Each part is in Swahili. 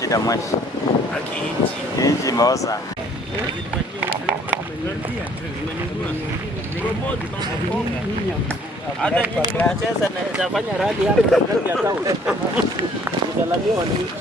Shida mwashi. Inji maoza. Hata nyinyi mnacheza na zafanya radi hapo katikati ya town. Usalamiwa wananchi.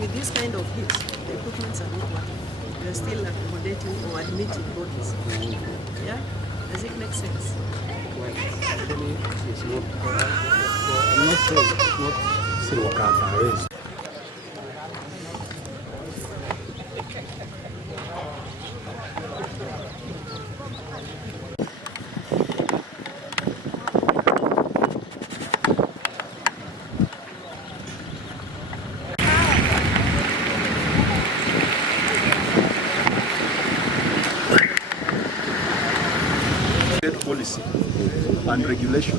With this kind of heat, the equipments are not working. We are still accommodating or admitting bodies. Yeah? Does it make sense? Well, actually, it's not. I'm not sure. It's not Silwakata. Policy and regulation.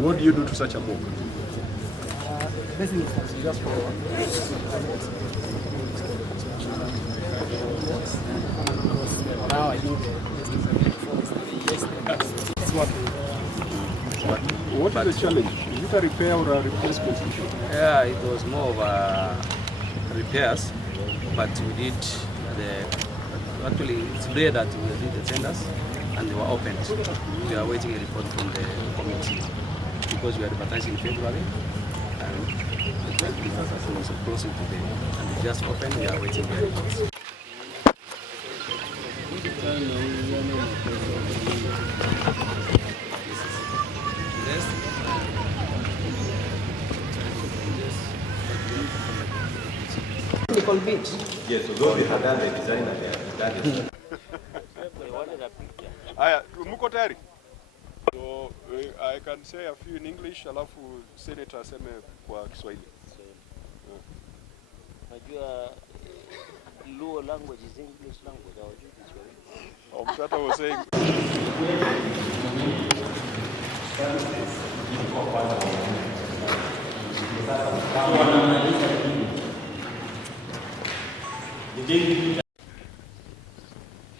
What do you do to such a book? Basically, just for now, I do What is the challenge? Is it a repair or a replacement issue? Yeah, it was more of a repairs, but we did actually it's rare that we did the tenders and they were opened. We are waiting a report from the committee because we are advertising in February and the business was closing today and they just opened. We are waiting the reports. Yes, so those have done the design and they have done it. Aya, muko tayari? So I can say a few in English alafu senator aseme kwa Kiswahili. Najua Luo language is English language au Kiswahili. Mtata was saying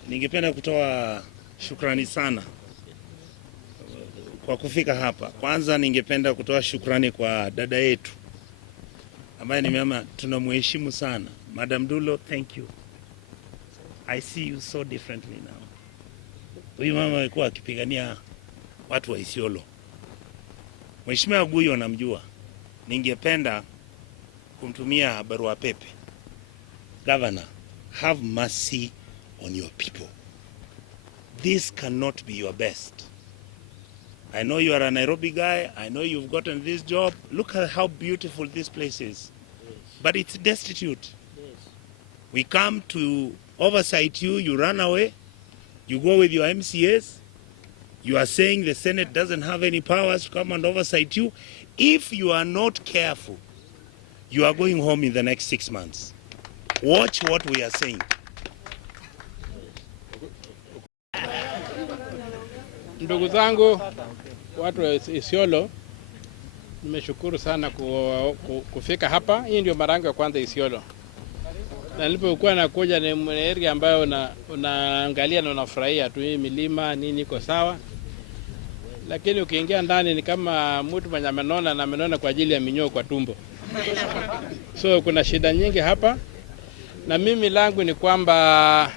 Ningependa kutoa shukrani sana kwa kufika hapa. Kwanza ningependa kutoa shukrani kwa dada yetu ambaye nimeama tunamheshimu sana. Madam Dulo, thank you. I see you so differently now. Huyu mama alikuwa akipigania watu wa Isiolo. Mheshimiwa Guyo namjua. Ningependa kumtumia barua pepe. Governor, have mercy on your people. This cannot be your best. I know you are a Nairobi guy. I know you've gotten this job. Look at how beautiful this place is. Yes. But it's destitute. Yes. We come to oversight you, you run away. You go with your MCAs. You are saying the Senate doesn't have any powers to come and oversight you. If you are not careful, you are going home in the next 6 months. Watch what we are saying. Ndugu zangu watu wa Isiolo, nimeshukuru sana kufika hapa. Hii ndio mara yangu ya kwanza Isiolo. Na nilipokuwa nakuja ni area ambayo unaangalia na unafurahia tu, hii milima nini iko sawa. Lakini ukiingia ndani ni kama mtu mwenye amenona kwa ajili ya minyoo kwa tumbo. So kuna shida nyingi hapa. Na mimi langu ni kwamba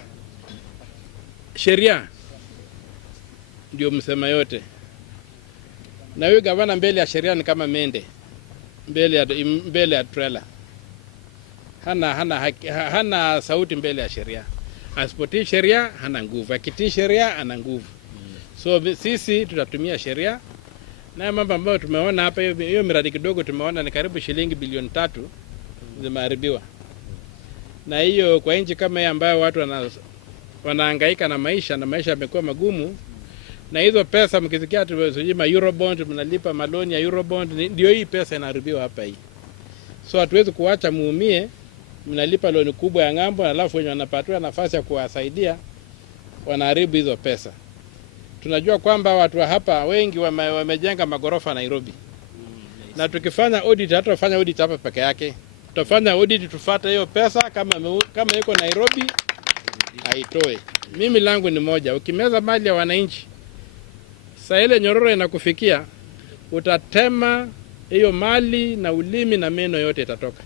sheria ndio msema yote. Na huyu gavana mbele ya sheria ni kama mende mbele ya trailer. hana sauti mbele ya sheria. Asipotii sheria hana nguvu, akitii sheria ana nguvu. So sisi tutatumia sheria, na mambo ambayo tumeona hapa, hiyo miradi kidogo tumeona ni karibu shilingi bilioni 3 zimeharibiwa. Na hiyo kwa nchi kama hii ambayo watu wanahangaika na maisha yamekuwa magumu, na hizo pesa mkisikia tumesema Eurobond, mnalipa maloni ya Eurobond, ndio hii pesa inaharibiwa hapa hii. So hatuwezi kuacha muumie, mnalipa loni kubwa ya ng'ambo, alafu wenye wanapatiwa nafasi ya kuwasaidia wanaharibu hizo pesa. Tunajua kwamba watu wa hapa wengi wamejenga magorofa Nairobi. Na tukifanya audit, hatutafanya audit hapa peke yake. Tutafanya audit tufuate hiyo pesa kama iko Nairobi haitoe. Mimi langu ni moja, ukimeza mali ya wananchi, saa ile nyororo inakufikia, utatema hiyo mali na ulimi na meno yote itatoka.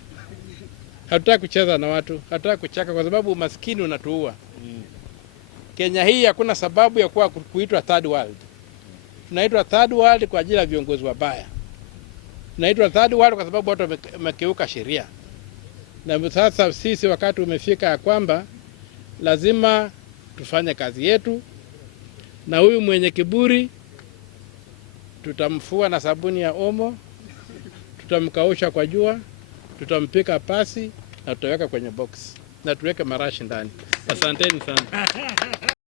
Hatutaki kucheza na watu, hatutaki kuchaka kwa sababu umaskini unatuua. Kenya hii hakuna sababu ya kuitwa third world. Tunaitwa third world kwa ajili ya viongozi wabaya. Tunaitwa third world kwa sababu watu wamekeuka sheria. Na sasa sisi wakati umefika ya kwamba lazima tufanye kazi yetu, na huyu mwenye kiburi tutamfua na sabuni ya omo, tutamkausha kwa jua, tutampika pasi na tutaweka kwenye box na tuweke marashi ndani. Asanteni sana.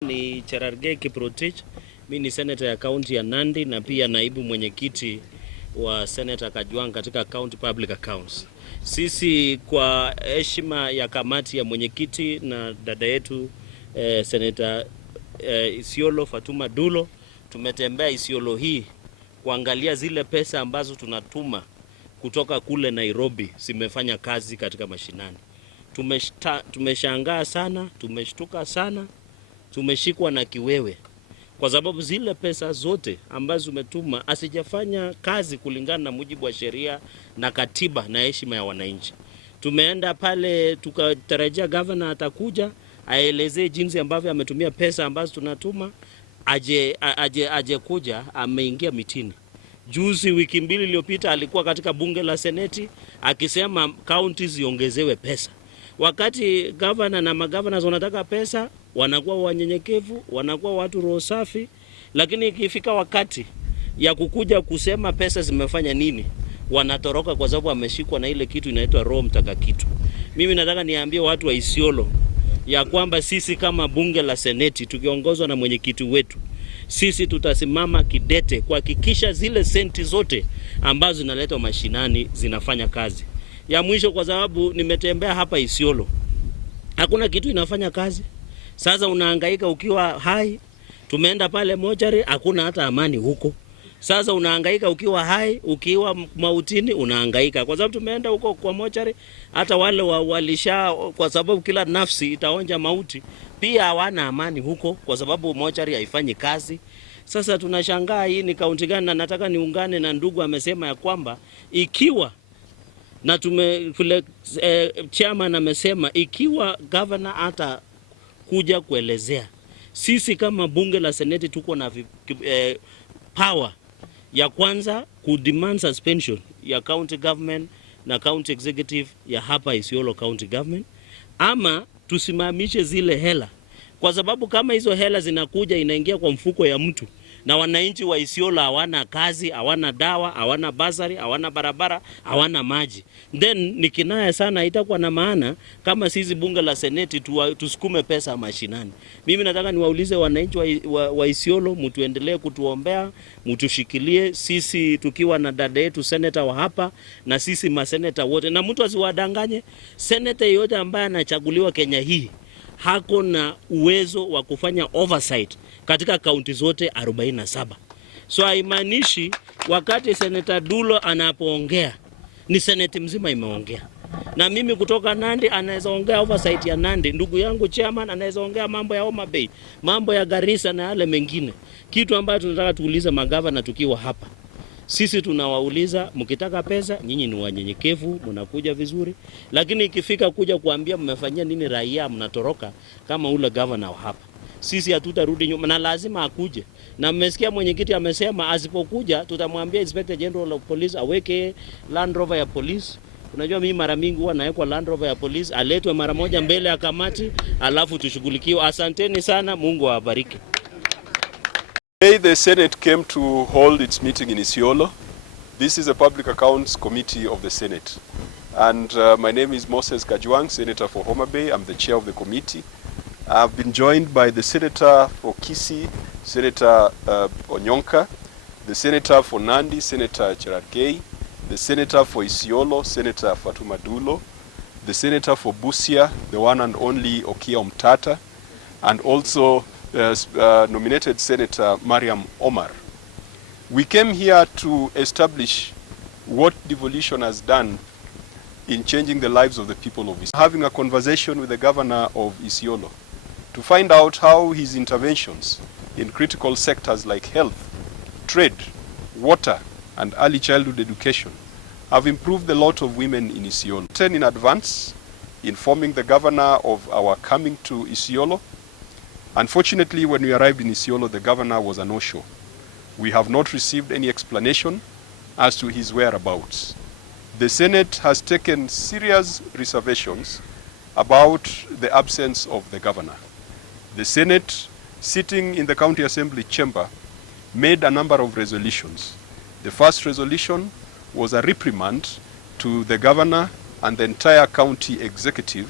Ni Cherargei Kiprotich, mimi ni senator ya kaunti ya Nandi na pia naibu mwenyekiti wa Senator Kajwang katika County Public Accounts. Sisi kwa heshima ya kamati ya mwenyekiti na dada yetu Senator Isiolo Fatuma Dulo, tumetembea Isiolo hii kuangalia zile pesa ambazo tunatuma kutoka kule Nairobi zimefanya kazi katika mashinani. Tumeshangaa sana, tumeshtuka sana, tumeshikwa na kiwewe kwa sababu zile pesa zote ambazo umetuma asijafanya kazi kulingana na mujibu wa sheria na katiba na heshima ya wananchi. Tumeenda pale tukatarajia governor atakuja aelezee jinsi ambavyo ametumia pesa ambazo tunatuma, aje kuja, ameingia mitini. Juzi wiki 2 iliyopita alikuwa katika bunge la seneti akisema counties ziongezewe pesa. Wakati governor na magovernors wanataka pesa, wanakuwa wanyenyekevu, wanakuwa watu roho safi, lakini ikifika wakati ya kukuja kusema pesa zimefanya nini, wanatoroka kwa sababu wameshikwa na ile kitu inaitwa roho mtakakitu. Mimi nataka niambie watu wa Isiolo ya kwamba sisi kama bunge la seneti tukiongozwa na mwenyekiti wetu, sisi tutasimama kidete kuhakikisha zile senti zote ambazo zinaletwa mashinani zinafanya kazi. Ya mwisho, kwa sababu nimetembea hapa Isiolo, hakuna kitu inafanya kazi. Sasa unahangaika ukiwa hai, tumeenda pale mochari, hakuna hata amani huko. Sasa unahangaika ukiwa hai, ukiwa mautini unahangaika. Kwa sababu tumeenda huko kwa mochari, hata wale walisha, kwa sababu kila nafsi itaonja mauti, pia hawana amani huko kwa sababu mochari haifanyi kazi. Sasa tunashangaa hii ni kaunti gani? Na nataka niungane na ndugu amesema ya kwamba ikiwa na chairman amesema ikiwa governor hata kuja kuelezea, sisi kama bunge la seneti tuko na power ya kwanza kudemand suspension ya county government na county executive ya hapa Isiolo county government, ama tusimamishe zile hela, kwa sababu kama hizo hela zinakuja inaingia kwa mfuko ya mtu na wananchi wa Isiolo hawana kazi, hawana dawa, hawana basari, hawana barabara, hawana maji, then ni kinaya sana, itakuwa na maana kama sisi bunge la seneti tusukume pesa mashinani. Mimi nataka niwaulize wananchi wa Isiolo, mtuendelee kutuombea, mtushikilie sisi tukiwa na dada yetu senator wa hapa na sisi maseneta wote, na mtu asiwadanganye. Senator yote ambaye anachaguliwa Kenya hii hako na uwezo wa kufanya oversight katika kaunti zote 47. So haimaanishi wakati Senator Dulo anapoongea ni seneti mzima imeongea. Na mimi kutoka Nandi anaweza ongea oversight ya Nandi, ndugu yangu chairman anaweza ongea mambo ya Homabay, mambo ya Garissa na yale mengine. Kitu ambacho tunataka tuulize magavana tukiwa hapa, sisi tunawauliza, mkitaka pesa nyinyi ni wanyenyekevu, mnakuja vizuri, lakini ikifika kuja kuambia mmefanyia nini raia, mnatoroka kama ule governor wa hapa. Sisi hatutarudi nyuma na lazima akuje. Na mmesikia mwenyekiti amesema asipokuja tutamwambia Inspector General of Police aweke Land Rover ya police, Unajua mimi mara mingi huwa naekwa Land Rover ya polisi, aletwe mara moja mbele ya kamati, alafu tushughulikiwe. Asanteni sana, Mungu awabariki. Today the Senate came to hold its meeting in Isiolo. This is a Public Accounts Committee of the Senate. And my name is Moses Kajwang, Senator for Homabay. I'm the chair of the committee. I've been joined by the Senator for Kisii, Senator Onyonka, the Senator for Nandi, Senator Cherargei, the Senator for Isiolo, Senator Fatuma Dulo, the Senator for Busia, the one and only Okia Omtata, and also nominated Senator Mariam Omar. We came here to establish what devolution has done in changing the lives of the people of Isiolo. Having a conversation with the governor of Isiolo to find out how his interventions in critical sectors like health, trade, water, and early childhood education have improved the lot of women in Isiolo. In advance, informing the governor of our coming to Isiolo. Unfortunately, when we arrived in Isiolo, the governor was a no-show. We have not received any explanation as to his whereabouts. The Senate has taken serious reservations about the absence of the governor. The Senate, sitting in the County Assembly chamber, made a number of resolutions. The first resolution was a reprimand to the governor and the entire county executive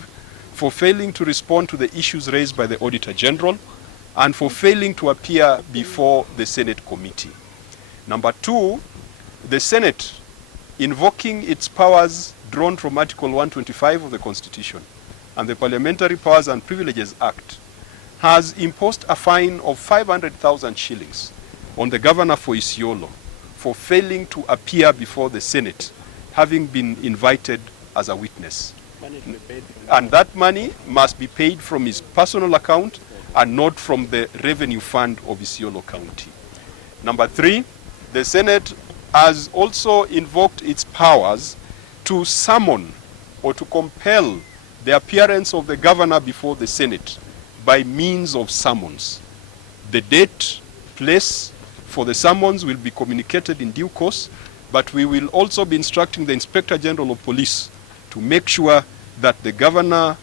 for failing to respond to the issues raised by the Auditor General and for failing to appear before the Senate committee. Number two, the Senate, invoking its powers drawn from Article 125 of the Constitution and the Parliamentary Powers and Privileges Act, has imposed a fine of 500,000 shillings on the governor for Isiolo for failing to appear before the Senate, having been invited as a witness. And that money must be paid from his personal account and not from the revenue fund of Isiolo County. Number three, the Senate has also invoked its powers to summon or to compel the appearance of the governor before the Senate by means of summons. The date, place for the summons will be communicated in due course, but we will also be instructing the Inspector General of Police to make sure that the governor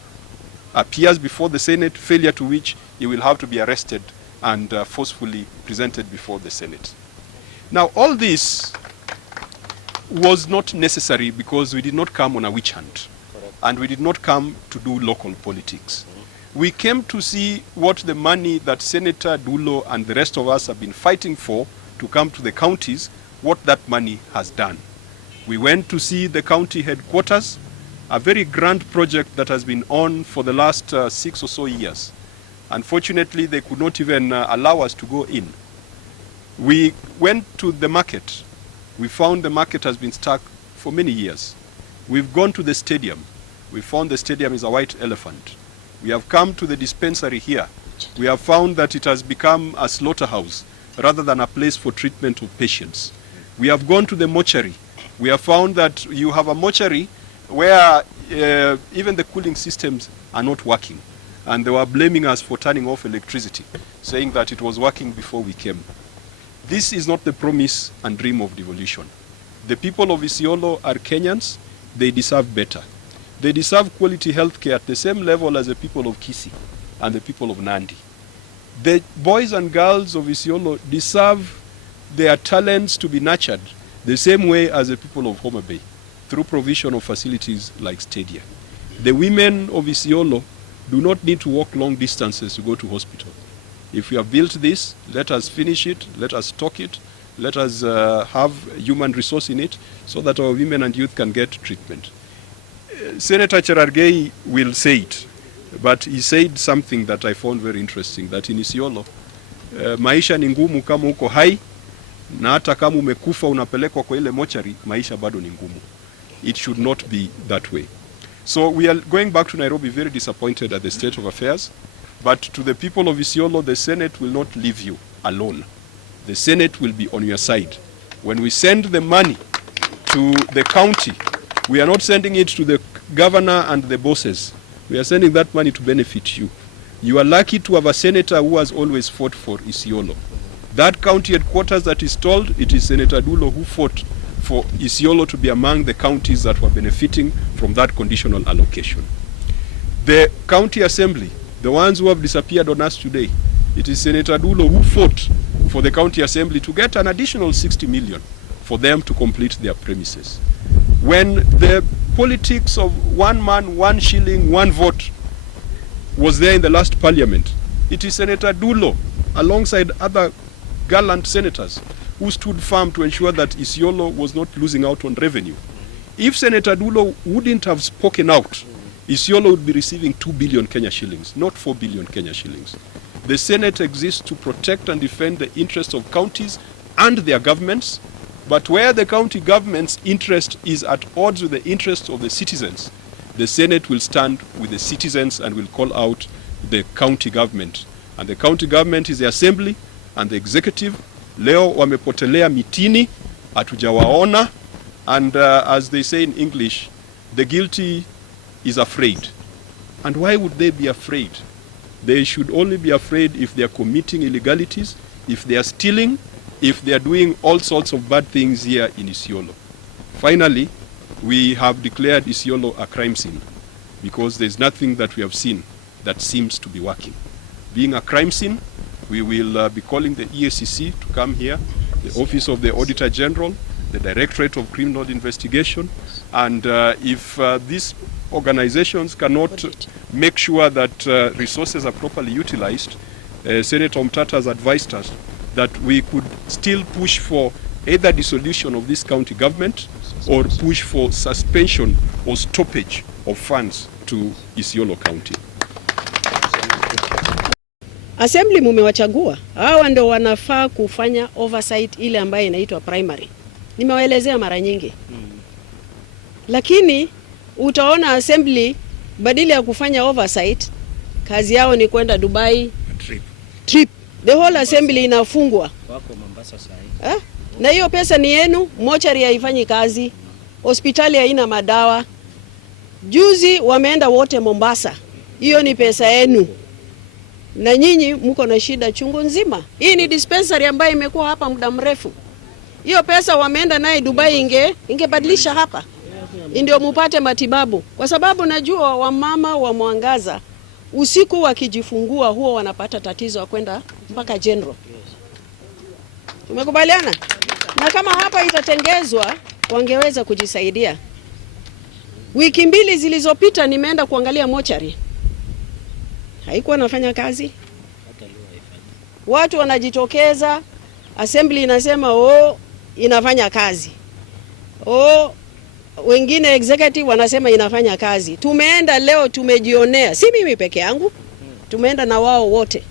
appears before the Senate, failure to which he will have to be arrested and forcefully presented before the Senate. Now, all this was not necessary because we did not come on a witch hunt. Correct. And we did not come to do local politics. We came to see what the money that Senator Dulo and the rest of us have been fighting for to come to the counties, what that money has done. We went to see the county headquarters, a very grand project that has been on for the last 6 or so years. Unfortunately, they could not even allow us to go in. We went to the market. We found the market has been stuck for many years. We've gone to the stadium. We found the stadium is a white elephant. We have come to the dispensary here. We have found that it has become a slaughterhouse rather than a place for treatment of patients. We have gone to the mortuary. We have found that you have a mortuary where even the cooling systems are not working. And they were blaming us for turning off electricity, saying that it was working before we came. This is not the promise and dream of devolution. The people of Isiolo are Kenyans. They deserve better. They deserve quality health care at the same level as the people of Kisii and the people of Nandi. The boys and girls of Isiolo deserve their talents to be nurtured the same way as the people of Homabay through provision of facilities like stadia. The women of Isiolo do not need to walk long distances to go to hospital. If we have built this, let us finish it, let us stock it, let us have human resource in it so that our women and youth can get treatment. Senator Cherargei will say it, but he said something that I found very interesting, that in Isiolo, maisha ni ngumu kama uko hai, na hata kama umekufa unapelekwa kwa ile mochari, maisha bado ni ngumu. It should not be that way. So we are going back to Nairobi very disappointed at the state of affairs, but to the people of Isiolo, the Senate will not leave you alone. The Senate will be on your side. When we send the money to the county, we are not sending it to the governor and the bosses. We are sending that money to benefit you. You are lucky to have a senator who has always fought for Isiolo. That county headquarters that is told, it is Senator Dulo who fought for Isiolo to be among the counties that were benefiting from that conditional allocation. The county assembly, the ones who have disappeared on us today, it is Senator Dulo who fought for the county assembly to get an additional 60 million for them to complete their premises. When the politics of one man, one shilling, one vote was there in the last parliament, it is Senator Dulo, alongside other gallant senators, who stood firm to ensure that Isiolo was not losing out on revenue. If Senator Dulo wouldn't have spoken out, Isiolo would be receiving 2 billion Kenya shillings, not 4 billion Kenya shillings. The Senate exists to protect and defend the interests of counties and their governments, but where the county government's interest is at odds with the interests of the citizens, the Senate will stand with the citizens and will call out the county government. And the county government is the assembly and the executive. Leo wamepotelea mitini, hatujawaona, and as they say in English, the guilty is afraid. And why would they be afraid? They should only be afraid if they are committing illegalities, if they are stealing, if they are doing all sorts of bad things here in Isiolo. Finally, we have declared Isiolo a crime scene because there's nothing that we have seen that seems to be working. Being a crime scene, we will be calling the EACC to come here, the Office of the Auditor General, the Directorate of Criminal Investigation, and if these organizations cannot make sure that resources are properly utilized, Senator Mtata has advised us that we could still push for either dissolution of this county government or push for suspension or stoppage of funds to Isiolo County. Assembly mumewachagua, hawa ndio wanafaa kufanya oversight ile ambayo inaitwa primary. Nimewaelezea mara nyingi. Lakini utaona assembly badala ya kufanya oversight, kazi yao ni kwenda Dubai trip. The whole assembly inafungwa. Wako Mombasa sasa. Na hiyo pesa ni yenu, mochari haifanyi kazi, hospitali haina madawa. Juzi wameenda wote Mombasa. Hiyo ni pesa yenu. Na nyinyi mko na shida chungu nzima. Hii ni dispensary ambayo imekuwa hapa muda mrefu. Hiyo pesa wameenda naye Dubai ingebadilisha hapa. Ndio mupate matibabu. Kwa sababu najua wamama wa Mwangaza usiku wakijifungua huwa wanapata tatizo wa kwenda mpaka general. Tumekubaliana? Na kama hapa itatengezwa wangeweza kujisaidia. Wiki mbili zilizopita nimeenda kuangalia mochari. Haikuwa nafanya kazi. Watu wanajitokeza, assembly inasema inafanya kazi. Wengine executive wanasema inafanya kazi. Tumeenda leo tumejionea, si mimi peke yangu. Tumeenda na wao wote.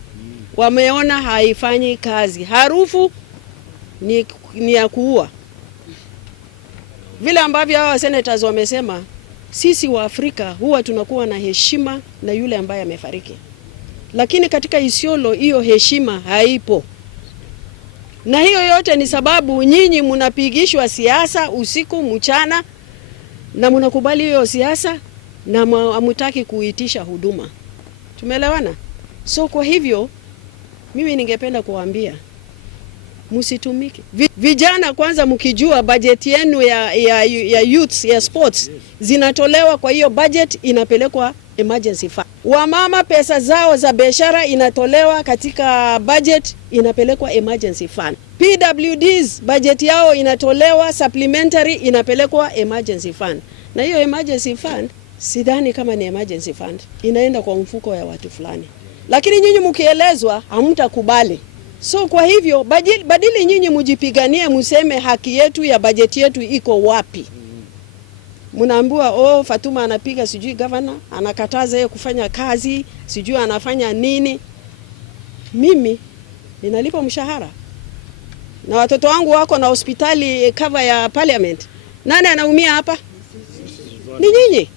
Wameona haifanyi kazi. Harufu ni ya kuua. Vile ambavyo hawa senators wamesema, sisi wa Afrika huwa tunakuwa na heshima na yule ambaye amefariki. Lakini katika Isiolo hiyo heshima haipo. Na hiyo yote ni sababu nyinyi mnapigishwa siasa usiku mchana na mnakubali hiyo siasa na hamtaki kuitisha huduma. Tumeelewana? So kwa hivyo mimi ningependa kuwaambia msitumike. Vijana kwanza mkijua budget yenu ya youths ya sports zinatolewa, kwa hiyo budget inapelekwa emergency fund. Wamama pesa zao za biashara inatolewa katika budget inapelekwa emergency fund. PWDs budget yao inatolewa supplementary inapelekwa emergency fund. Na hiyo emergency fund sidhani kama ni emergency fund, inaenda kwa mfuko ya watu fulani. Lakini nyinyi mkielezwa hamtakubali. So kwa hivyo badili nyinyi mjipiganie, museme haki yetu ya budget yetu iko wapi. Mnaambiwa Fatuma anapiga sijui governor, anakataza yeye kufanya kazi, sijui anafanya nini. Mimi ninalipa mshahara. Na watoto wangu wako na hospitali cover ya parliament. Nani anaumia hapa? Ni nyinyi.